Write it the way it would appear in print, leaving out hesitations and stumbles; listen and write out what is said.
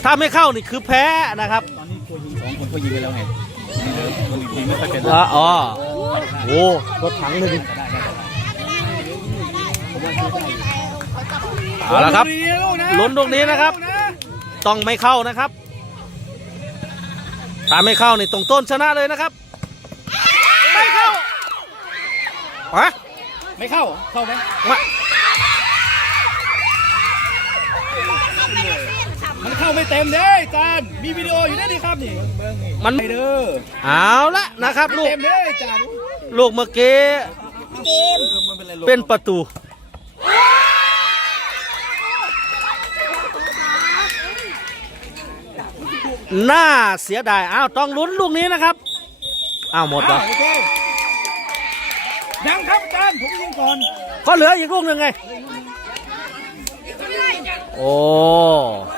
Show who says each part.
Speaker 1: ถ้าไม่เข้านี่คือแพ้นะครับ
Speaker 2: ตอนนี้ตัวยิง2 คนก็ยิงไปแล้วไงมันยิงไม่ค่อยเป็น
Speaker 1: อ๋อโอ้รถถังเลยดิเอาละครับลุ้นตรงนี้นะครับต้องไม่เข้านะครับถ้าไม่เข้านี่ตรงต้นชนะเลยนะครับไม่เข้าฮะ
Speaker 2: ไม่เข้าไหมมันเข้าไม่เต็มเด้จานมีวิดีโออยู่ได้ดิครับนี่
Speaker 1: มัน
Speaker 2: เด้อ
Speaker 1: เอาละนะครับลูก
Speaker 2: เต็มเด้จาน
Speaker 1: ลูกเมื่อกี้เป็นประตูน่าเสียดายอ้าวต้องลุ้นลูกนี้นะครับอ้าวหมดแล้ว
Speaker 2: ยังครับอาจารย์ผมยิงก่อน
Speaker 1: ก็เหลืออีกลูกหนึ่งไงโอ้